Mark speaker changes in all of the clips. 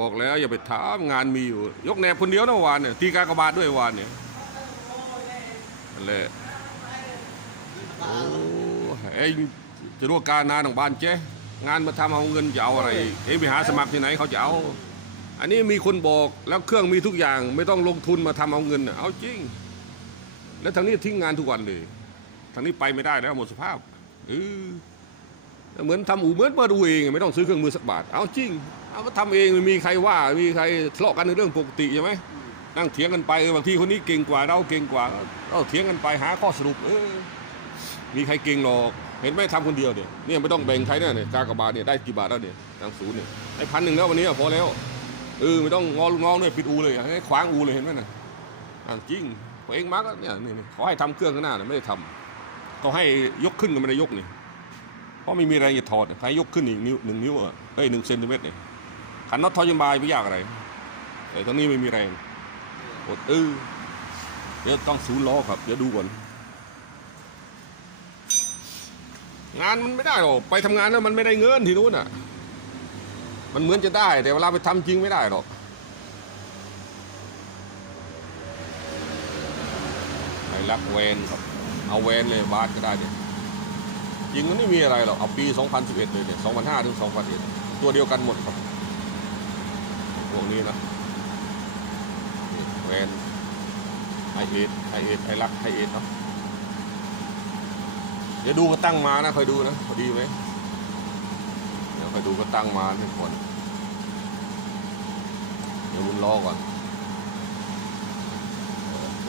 Speaker 1: บอกแล้วอย่าไปถามงานมีอยู่ ยกแนบคนเดียวนะวานเนี่ยตีกากบาทด้วยวานเนี่ยนั่นแหละโอ้เอ้ยจะรู้การนานของบ้านเจ๊งานมาทำเอาเงินจะเอาอะไรเองไปหาสมัครที่ไหนเขาจะเอา อันนี้มีคนบอกแล้วเครื่องมีทุกอย่าง ไม่ต้องลงทุนมาทำเอาเงินนะเอาจริง แล้วทางนี้ทิ้งงานทุกวันเลยทางนี้ไปไม่ได้แล้วหมดสภาพเออ เหมือนทำอู่เหมือนเปิดอู่เองไม่ต้องซื้อเครื่องมือสักบาท เอาจริง เอาก็ทำเองมีใครว่า มีใครทะเลาะกันในเรื่องปกติใช่ไหมนั่งเถียงกันไปบางทีคนนี้เก่งกว่าเราเก่งกว่าเราเถียงกันไปหาข้อสรุปเออมีใครเก่งหรอกเห็นไหมทำคนเดียวเนี่ยเนี่ยไม่ต้องแบ่งใครเนี่ยกากบาทเนี่ยได้กี่บาทแล้วเนี่ยทางศูนย์เนี่ยได้พันหนึ่งแล้ววันนี้พอแล้วเออไม่ต้องงอลูกน้องด้วยปิดอูเลยให้ขวางอูเลยเห็นไหมน่ะอะจริงเองมาก็เนี่ยนี่เขาให้ทำเครื่องข้างหน้าน่ะไม่ได้ทำเขาให้ยกขึ้นก็ไม่ได้ยกนี่ เพราะไม่มีแรงจะถอดใครยกขึ้นอีกนิ้วหนึ่งนิ้วเอ้ยหนึ่งเซนติเมตรเนี่ยขันน็อตทอยมบายไม่ยากอะไรแต่ตรงนี้ไม่มีแรงอดเออเดี๋ยวต้องศูนย์ล้อครับ เดี๋ยวดูก่อนงานมันไม่ได้หรอกไปทำงานแล้วมันไม่ได้เงินที่นู้นอะ มันเหมือนจะได้ แต่เวลาไปทำจริงไม่ได้หรอกไอ้รักแวนครับ เอาแวนเลยบาสก็ได้เนี่ย ริงมันไม่มีอะไรหรอก เอาปี 2011 เลยเนี่ย2005 ถึง 2001ตัวเดียวกันหมดครับ พวกนี้นะแวนไอเอทไอเอทไอรักไอเอทเนาะเดี๋ยวดูก็ตั้งมานะคอยดูนะพอดีไหมเดี๋ยวคอยดูก็ตั้งมาให้คน เดี๋ยวมุนล้อก่อนโอเค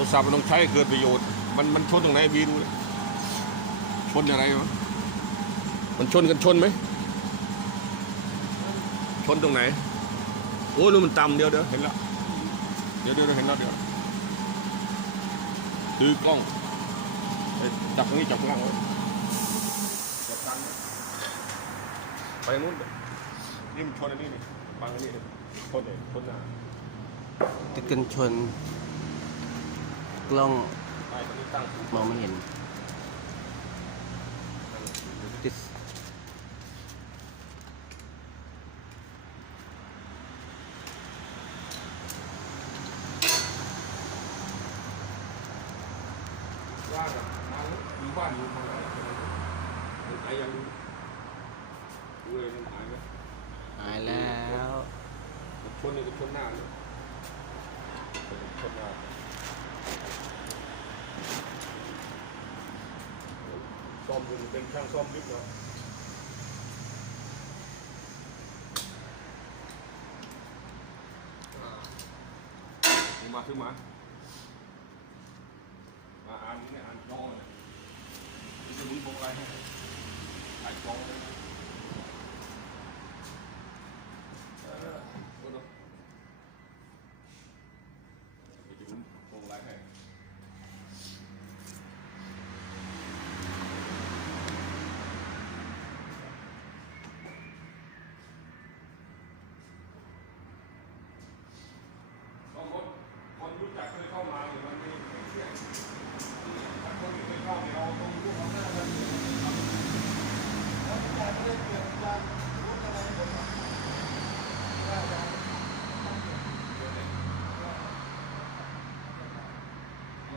Speaker 1: ทรศัพท์มันต้องใช้ให้เกิดประโยชน์ มันมันชนตรงไหนบีดูเลยชนอะไรวะมันชนกันชนไหม ชนตรงไหน โอ้ยนู่นมันต่ำเดียวเดี๋ยวเห็นแล้ว เดี๋ยวเดี๋ยวเดี๋ยวเห็นแล้วเดี๋ยวถือกล้องเอ้ยจับตรงนี้จับข้างล่างไว้จับกันไว้ไปนู้นเดี๋ยวนี่มันชนอันนี้นี่บังอันนี้เลยชนเลยชนหน้า
Speaker 2: ติดกันชน กล้อง
Speaker 1: ไอ้ตรงนี้ตั้งสูง
Speaker 2: มองไม่เห็นติด
Speaker 1: ว่างอะมาอยู่บ้านอยู่มาแล้วมันหายยังดูดูเลยมันหายไหม
Speaker 2: หายแล้ว
Speaker 1: มันชนเลยก็ชนหน้าเลยชนหน้า ซ่อมอยู่เป็นช่างซ่อมลิฟต์เหรออ่าถึงมาถึงมา มาอ่านนี่อ่านจองเนี่ยจะมึงบอกอะไรให้อ่านจอเลยเออโอ้โหมันจะมีพวกอะไรให้ก็คนคนรู้จักเคยเข้ามาอยู่มันไม่ไม่เชื่อ ถ้าคนไม่เคยเข้าเนี่ยเราต้องรู้เขาหน้ากัน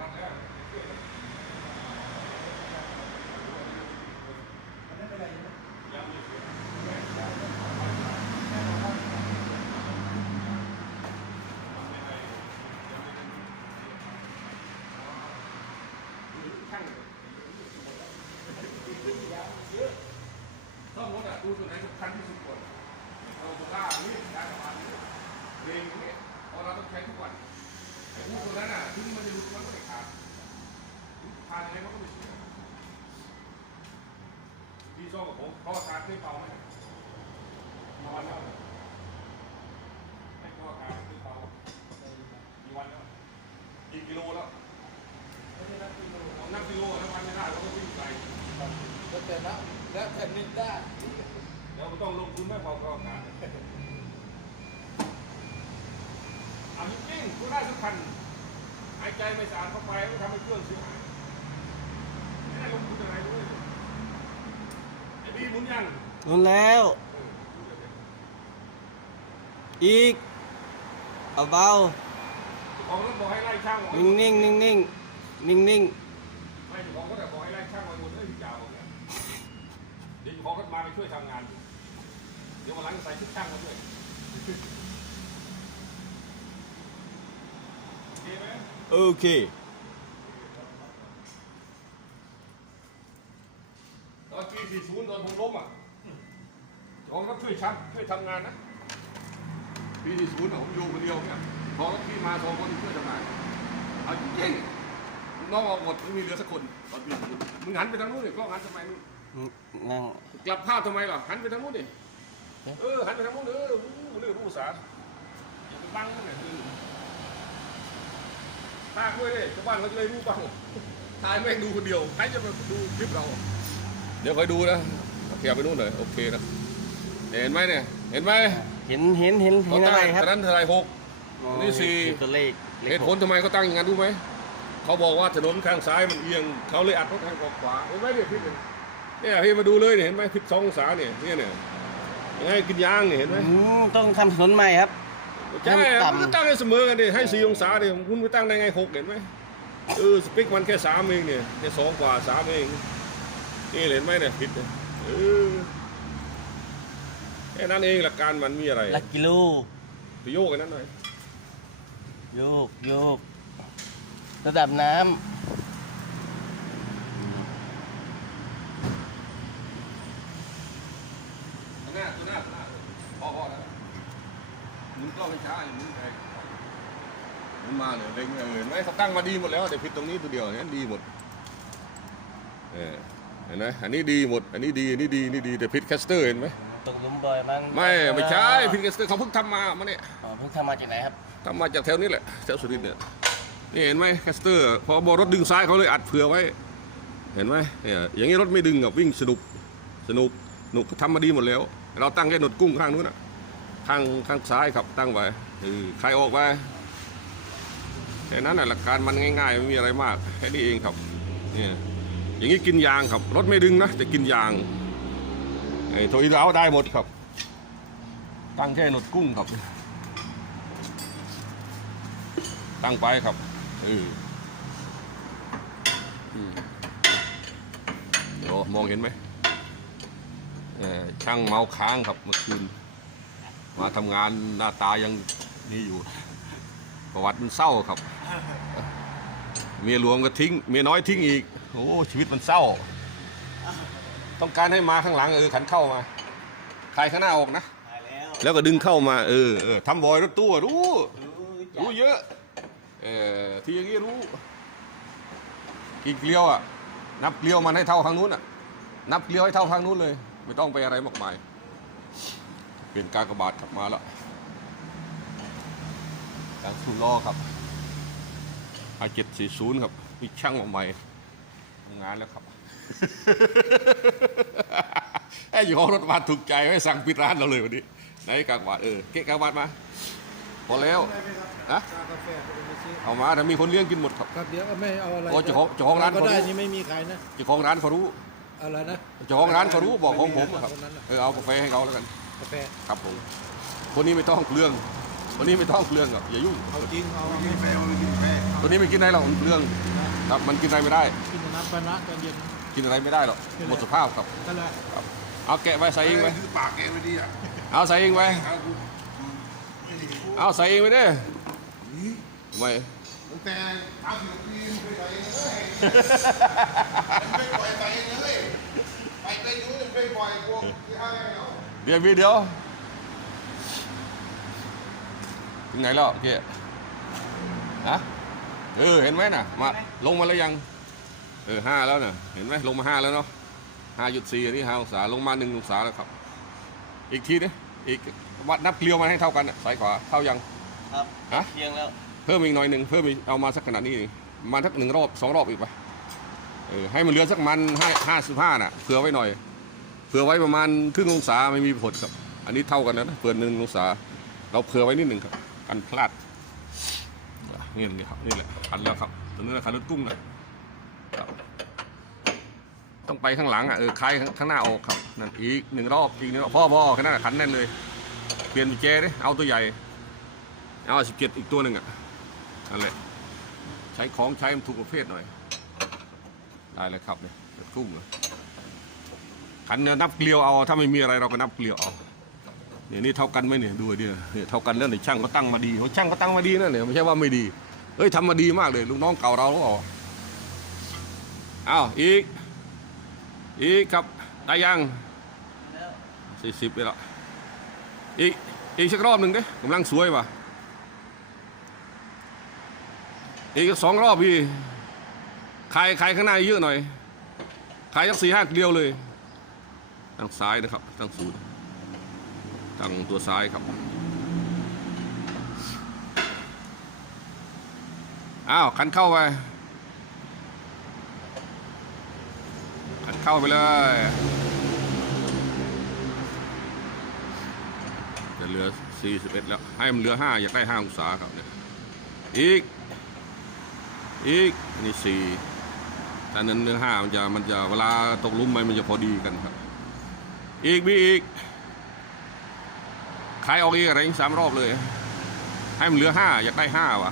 Speaker 1: รับแล้วยังไม่เสร็จช่าง ต้องรถอะดูตัวไหนสำคัญที่สุดก่อนเราโบก้านี่การประมาณนี้เรงนี้เพราะเราต้องใช้ทุกวันไอ้พวกตัวนั้นอะถึงมันจะหลุดมันก็ไม่ขาดขาดยังไงมันก็ไม่เสียพี่ซ่อมกับผมเขาอาการเคยเป่าไหมนอนแล้วให้เขาอาการเคยเป่ากี่วันแล้วกี่กิโลแล้วเอานับกิโลนับวันไม่ได้เราก็วิ่งไกล
Speaker 3: ก็แต่ละแล้วแผ่นดินได้
Speaker 1: แล้วมันต้องลงทุนไม่พอก็งานเอาจริงๆคุณได้สักพันหายใจไม่สะอาดเข้าไปก็ทำให้เครื่องเสียหายไม่ได้ลงทุนอะไรด้วยดีหมุนยัง
Speaker 2: นุ่นแล้ว อีกเอาเบา
Speaker 1: ของรถบอกให้ไล่ช่างออก
Speaker 2: นิ่งนิ่งนิ่งนิ่งนิ่งนิ่ง
Speaker 1: ไม่เจ้าของก็แต่บอกให้ไล่ช่างมาหมดเลยที่จ่าบอกเนี่ยเดี๋ยวเจ้าของก็มาไปช่วยทำงานอยู่ เดี๋ยววันหลังใส่ชุดช่างมาด้วยโอเคไหม
Speaker 2: โอเค
Speaker 1: ตอนปี40ตอนผมล้มอะเจ้าของก็ช่วยช่างช่วยทำงานนะปี40น่ะผมอยู่คนเดียวเนี่ยพอรถพี่มาสองคนช่วยทำงานเอาจริงๆน้องออกหมดไม่มีเหลือสักคนตอนปี40มึงหันไปทางนู้นเลยกล้องหันทำไมนู่น
Speaker 2: นั่ง
Speaker 1: กลับภาพทำไมล่ะหันไปทางนู้นดิ เออหันไปทางนู้นเออรู้เรื่องรู้สาอย่าไปบังมันเลยตากด้วยเลยชาวบ้านเขาจะได้รู้บ้างตายแม่งดูคนเดียวใครจะมาดูคลิปเรา เดี๋ยวคอยดูนะขยับไปนู่นเลยโอเคนะเห็นไหมเนี่ยเห็นไหม
Speaker 2: เห็นเห็นเห็นเห็
Speaker 1: เขา
Speaker 2: นอะ
Speaker 1: ตั้ง
Speaker 2: ไรครับ
Speaker 1: ตอนนั้นเท่าไหรหก นี่สี่
Speaker 2: เห็นตัวเลขเลข
Speaker 1: เหตุผลทำไมเขาตั้งอย่างนั้นรู้ไหมเขาบอกว่าถนนข้างซ้ายมันเอียงเขาเลยอัดรถทางขวาเห็นไหมเนี่ยพี่เนี่ยเนี่ยพี่มาดูเลยเนี่ยเห็นไหมพิษสององศาเนี่ยเนี่ยเนี่ย ยังไงกินยางเนี่ยเห็นไหม
Speaker 2: อืมต้องทำถนนใหม่ครับ
Speaker 1: ใช่
Speaker 2: ต่ำ
Speaker 1: มันก็ตั้งให้เสมอกันดิให้สี่องศาดิคุณไปตั้งได้ไงหกเห็นไหมเออสปิกมันแค่สามเองเนี่ยแค่สองกว่าสามเองนี่เห็นไหมเนี่ยผิดเนี่ยเออแค่นั้นเองหลักการมันมีอะไร
Speaker 2: หลักกิโล
Speaker 1: ไปโยกกันนั้นหน่อย
Speaker 2: โยกโยกระดับน้
Speaker 1: ตัวหน้าตัวหน้าตัวหน้าพอพอแล้วห มุนกล้องให้ช้าอย่าหมุนไกลหมุนมาเลยเล็งเออเห็นไหมเขาตั้งมาดีหมดแล้วแต่ผิดตรงนี้ตัวเดียวเนี่ยดีหมดเออเห็นไหมอันนี้ดีหมด อันนี้ดีอันนี้ดีอันนี่ดีแต่ผิดแคสเตอร์เห็นไหมำ
Speaker 2: ตกหลุมบ่อยมั้ง
Speaker 1: ไม่ไม่ใช่ผิดแคสเตอร์เขาเพิ่งทำมามาเนี่ย
Speaker 2: อ๋อเพิ่งทำมาจากไหนครับ
Speaker 1: ทำมาจากแถวนี้แหละแถวสุรินทร์เนี่ยนี่เห็นไหมแคสเตอร์ พอบอรถดึงซ้ายเขาเลยอัดเผื่อไว้ เห็นไหมเนี่ยอย่างนี้รถไม่ดึงกับวิ่งสนุกสนุกหนุกทำมาดีหมดแล้ว เราตั้งแค่หนวดกุ้งข้างนู้นน่ะ ข้างข้างซ้ายครับตั้งไว้เออใครออกไปแค่นั้นน่ะหลักการมันง่ายๆไม่มีอะไรมากแค่นี้เองครับเนี่ยอย่างนี้กินยางครับ รถไม่ดึงนะแต่กินยางไอ้โถยเราได้หมดครับ ตั้งแค่หนวดกุ้งครับ ตั้งไปครับเออมเดี๋ยวมองเห็นไหมช่างเมาค้างครับเมื่อคืน มาทำงานหน้าตายังนี่อยู่ ประวัติมันเศร้าครับ เมียหลวงก็ทิ้ง เมียน้อยทิ้งอีก โอ้ชีวิตมันเศร้า ต้องการให้มาข้างหลังเออขันเข้ามาใครข้างหน้าออกนะ
Speaker 2: ตายแล้ว
Speaker 1: แล้วก็ดึงเข้ามาเออเออทำบอยรถตู้อะรู้ รู้เยอะ เออที่อย่างนี้รู้กี่เกลียวอะ นับเกลียวมันให้เท่าทางนู้นอะ นับเกลียวให้เท่าทางนู้นเลย ไม่ต้องไปอะไรมากมาย เปลี่ยนการกระบาดกลับมาแล้วการสูบล้อครับอาเจ็ดสี่ศูนย์ครับมีช่างมาใหม่ทำงานแล้วครับไอ้อยู่ห้องรถบัสถูกใจไม่สั่งปิดร้านเราเลยวันนี้ไหนกากบาทเออเกะกากบาทมา พอแล้ว
Speaker 3: ได้ไหมครับ
Speaker 1: นะ
Speaker 3: ชากาแฟไปเลยซื้อ
Speaker 1: เอามาแต่มีคนเลี้ยงกินหมดครับ
Speaker 3: ครับเดี๋ยวไม่เอาอะไร
Speaker 1: โอ้เจ้าของเจ้าของร้าน
Speaker 3: ก็ได้
Speaker 1: เขารู้
Speaker 3: นี่ไม่มีใครนะ
Speaker 1: เจ้าของร้านเขารู้
Speaker 3: อะไรนะ
Speaker 1: เจ้าของร้านเขารู้บอกของผมอะครับ
Speaker 3: นนั้นน่ะ
Speaker 1: เออเอากาแฟให้เขาแล้วกัน
Speaker 3: กาแฟ
Speaker 1: ครับผมคนนี้ไม่ต้องเปลืองคนนี้ไม่ต้องเปลืองครับอย่ายุ่ง
Speaker 3: เอาจริงเอา
Speaker 4: กินกาแฟเอาไปกินกาแฟ
Speaker 1: ตัวนี้ไม่กินได้หรอกมันเปลืองครับมันกินอะไรไม่ได้
Speaker 3: กินน้ำปลาร้าตอนเย็น
Speaker 1: กินอะไรไม่ได้หรอกหมดสภาพครับ
Speaker 3: นั่นแหละ
Speaker 1: เอาแกะไว้ใส่เองไว้
Speaker 4: คือปากแกไม่ดีอะ
Speaker 1: เอาใส่เองไว้
Speaker 4: เอากูไม่ดีกู
Speaker 1: เอาใส่เองไว้เด้อไม่
Speaker 4: ตั้งแต่สามสิบปีไม่ไปเองเลยไม่ปล่อยไปเองเลยไปได้อยุ่งไม่ปล่อยกูที่ห้างไง เนาะ
Speaker 1: เดี๋ยวพี่เดี๋ยวถึงไหนแล้วเจ๊ฮะเออเห็นไหมน่ะมาลงมาแล้วยัง เออห้าแล้วน่ะ เห็นไหมลงมาห้าแล้วเนาะห้าจุดสี่อันนี้ห้าองศาลงมาหนึ่งองศาแล้วครับ อีกทีนะอีกวัดนับเกลียวมาให้เท่ากันน่ะซ้ายขวาเท่ายัง
Speaker 2: ครับ
Speaker 1: ฮะ
Speaker 2: เรียงแล้ว
Speaker 1: เพิ่มอีกหน่อยหนึ่งเพิ่มอีกเอามาสักขนาดนี้นี่มาสักหนึ่งรอบสองรอบอีกไปเออให้มันเหลือสักมันห้าห้าสิบห้าน่ะเผื่อไว้หน่อยเผื่อไว้ประมาณครึ่งองศาไม่มีผลครับ อันนี้เท่ากันนะเผื่อหนึ่งองศา เราเผื่อไว้นิดหนึ่งครับกันพลาดนี่นี่ครับนี่แหละคันแล้วครับตรงนี้แหละคันรถกุ้งนะต้องไปข้างหลังอะเออคลายข้างหน้าออกครับนั่นอีกหนึ่งรอบอีกหนึ่งรอบพ่อพ่อแค่นั้นแหละขันแน่นเลย เปลี่ยนกุญแจดิเอาตัวใหญ่เอาสิบเจ็ดอีกตัวหนึ่งอะนั่นแหละใช้ของใช้มันถูกประเภทหน่อย ได้เลยครับเนี่ยกุ้งเลย ขันนับเกลียวเอาถ้าไม่มีอะไรเราก็นับเกลียวเอาเนี่ยนี่เท่ากันไหมเนี่ยดูดิเนี่ยเท่ากันแล้วเนี่ยช่างก็ตั้งมาดีโอ้ช่างก็ตั้งมาดีนะเนี่ยไม่ใช่ว่าไม่ดีเอ้ยทำมาดีมากเลยลูกน้องเก่าเราหรือเปล่าอ้าวอีก อีกครับได้ยังสี่สิบไปแล้วอีกอีกสักรอบหนึ่งดิกำลังสวยว่ะอีกสองรอบพี่ใครใครข้างหน้าเยอะหน่อยใครสักสี่ห้าเกลียวเลย ทางซ้ายนะครับทางสูดทางตัวซ้ายครับอ้าวคันเข้าไปอัดเข้าไปเลยจะเหลือ 41 แล้ว ให้มันเหลือ 5 อยากได้ 5 องศาครับเนี่ยอีก อีก นี่4แต่นั้นเนื้อ5มันจะมันจะเวลาตกลุมไปมันจะพอดีกันครับ อีกมีอีกใครออกอีกอะไรอีกสามรอบเลย ให้มันเหลือ5อยากได้5ว่ะ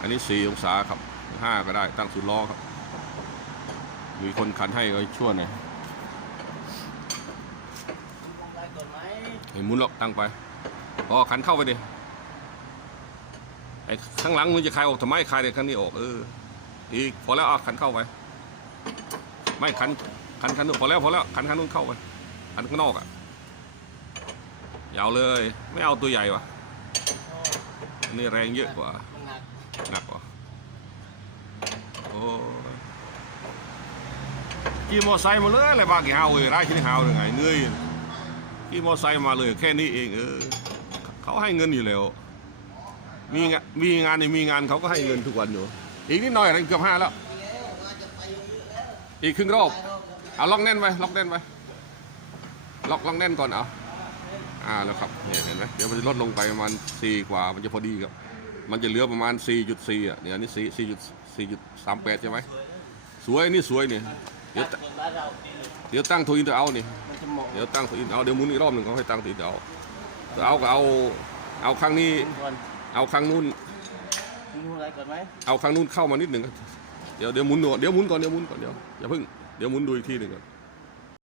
Speaker 1: อันนี้4องศาครับ5ก็ได้ตั้งสุดล้อครับ มีคนคันให้ก็ช่วยหน่อยให้มุนหรอกตั้งไปพอคันเข้าไปดิไอ้ข้างหลังมันจะคลายออกทำไมคลายเด็กคันนี้ออกเอออีกพอแล้วอะคันเข้าไป ไม่คัน คันคันนู้นพอแล้วพอแล้วคันคันนู้นเข้าไปคันข้างนอกอะยาวเลยไม่เอาตัวใหญ่วะอันนี้แรงเยอะกว่าหนักกว่าโอ้ยขี่มอไซค์มาเลยอะไรบ้างกี่ฮาวเอ้ยร้ชิ้นฮาวยังไงเหนื่อยขี่มอไซค์มาเลยแค่นี้เองเออเขาให้เงินอยู่แล้วมีงานมีงานนี่มีงานเขาก็ให้เงินทุกวันอยู่อีกนิดหน่อยอะไรเกือบห้าแล้วอีกครึ่งรอบ เอาล็อกแน่นไปล็อกแน่นไปล็อกล็อกแน่นก่อนเอาอ่าแล้วครับเนี่ยเห็นไหมเดี๋ยวมันจะลดลงไปประมาณสี่กว่ามันจะพอดีครับ มันจะเหลือประมาณ 4.4อะเนี่ยอันนี้4 4 4.38ใช่ไหมสวยนี่สวยนี่เดี๋ยว
Speaker 2: บ้านเราดีเลย
Speaker 1: เดี๋ยวตั้งทวินเอานี่
Speaker 2: มันจะเหมาะ
Speaker 1: เดี๋ยวตั้งทวินเอาเดี๋ยวหมุนอีกรอบหนึ่งเขาให้ตั้งทวินเอาแต่เอาก็เอาเอาครั้งนี้
Speaker 2: กินก่อน
Speaker 1: เอาครั้งนู้น
Speaker 2: กินอะไรก่อนไหม
Speaker 1: เอาครั้งนู้นเข้ามานิดหนึ่งเดี๋ยวเดี๋ยวหมุนดูเดี๋ยวหมุนก่อนเดี๋ยวหมุนก่อนเดี๋ยวอย่าเพิ่ง เดี๋ยวหมุนดูอีกทีหนึ่งก่อน